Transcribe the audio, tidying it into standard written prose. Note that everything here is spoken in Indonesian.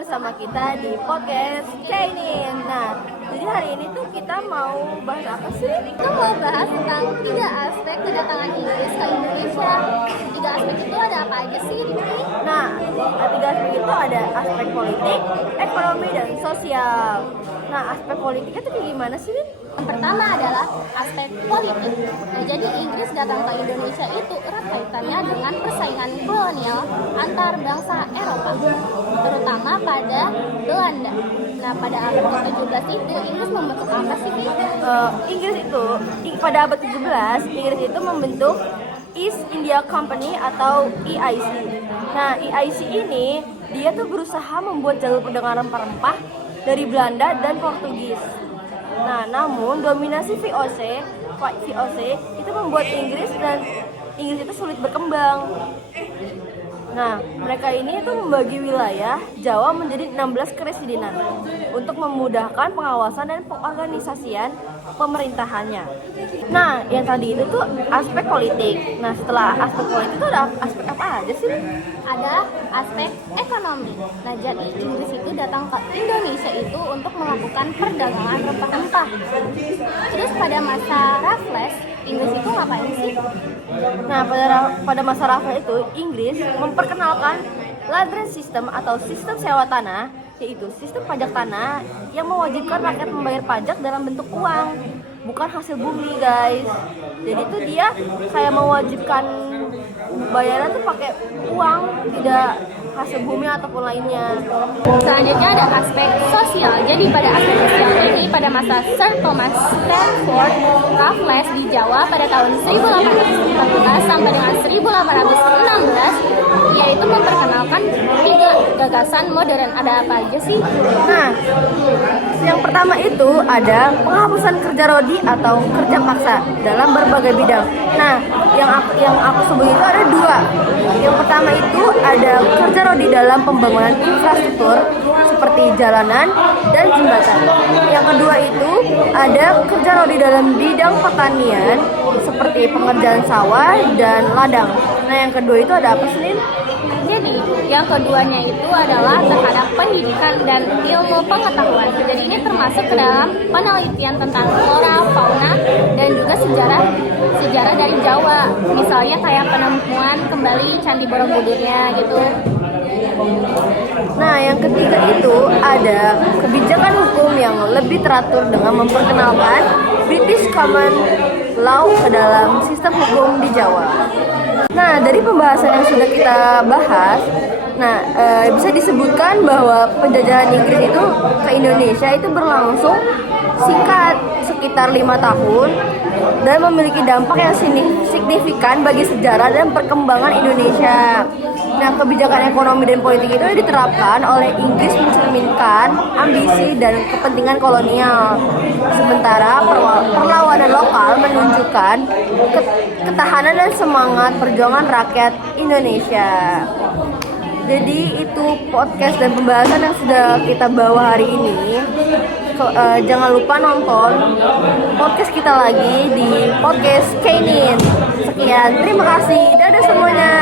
bersama kita di podcast Kainin. Nah, jadi hari ini tuh kita mau bahas apa sih? Kita mau bahas tentang 3 aspek kedatangan Inggris ke Indonesia. 3 aspek itu ada apa aja sih? Nah, 3 aspek itu ada aspek politik, ekonomi, dan sosial. Nah, aspek politiknya tuh kayak gimana sih, Win? Yang pertama adalah aspek politik. Nah, jadi Inggris datang ke Indonesia itu erat kaitannya dengan persaingan kolonial antar bangsa Eropa, terutama pada Belanda. Nah, pada abad ke-17 itu Inggris membentuk apa sih, Vin? Pada abad ke-17, Inggris itu membentuk East India Company atau EIC. Nah, EIC ini dia tuh berusaha membuat jalur perdagangan rempah-rempah dari Belanda dan Portugis. Nah, namun dominasi VOC itu membuat Inggris itu sulit berkembang. Nah, mereka ini tuh membagi wilayah Jawa menjadi 16 keresidenan untuk memudahkan pengawasan dan pengorganisasian pemerintahannya. Nah, yang tadi itu tuh aspek politik. Nah, setelah aspek politik itu ada aspek apa aja sih? Ada aspek ekonomi. Nah, jadi Inggris itu datang ke Indonesia itu untuk melakukan perdagangan rempah-rempah. Terus pada masa Raffles, Inggris itu ngapain sih? Nah, pada masa Raffles itu Inggris memperkenalkan Landgraf System atau sistem sewa tanah, yaitu sistem pajak tanah yang mewajibkan rakyat membayar pajak dalam bentuk uang, bukan hasil bumi, guys. Jadi itu dia kayak mewajibkan bayaran tuh pakai uang, tidak hasil bumi ataupun lainnya. Selanjutnya ada aspek sosial. Jadi pada aspek sosial ini pada masa Sir Thomas Stamford Raffles di Jawa pada tahun 1814 sampai dengan 1816, yaitu memperkenalkan 3 gagasan modern. Ada apa aja sih? Nah, yang pertama itu ada penghapusan kerja rodi atau kerja paksa dalam berbagai bidang. Nah, yang aku sebut itu ada 2. Yang pertama itu ada kerja rodi dalam pembangunan infrastruktur seperti jalanan dan jembatan. Yang kedua itu ada kerja rodi dalam bidang pertanian seperti pengerjaan sawah dan ladang. Nah, yang kedua itu ada apa sih? Jadi, yang keduanya itu adalah terhadap pendidikan dan ilmu pengetahuan. Jadi ini termasuk ke dalam penelitian tentang flora, fauna, dan juga sejarah dari Jawa. Misalnya kayak penemuan kembali Candi Borobudurnya gitu. Nah, yang ketiga itu ada kebijakan hukum yang lebih teratur dengan memperkenalkan British Common Law ke dalam sistem hukum di Jawa. Nah, dari pembahasan yang sudah kita bahas, bisa disebutkan bahwa penjajahan Inggris itu ke Indonesia itu berlangsung singkat, sekitar 5 tahun, dan memiliki dampak yang signifikan bagi sejarah dan perkembangan Indonesia. Nah, kebijakan ekonomi dan politik itu diterapkan oleh Inggris mencerminkan ambisi dan kepentingan kolonial. Sementara perlawanan lokal menunjukkan ketahanan dan semangat perjuangan rakyat Indonesia. Jadi itu podcast dan pembahasan yang sudah kita bawa hari ini. Jangan lupa nonton podcast kita lagi di podcast Kainin. Sekian, terima kasih. Dadah semuanya.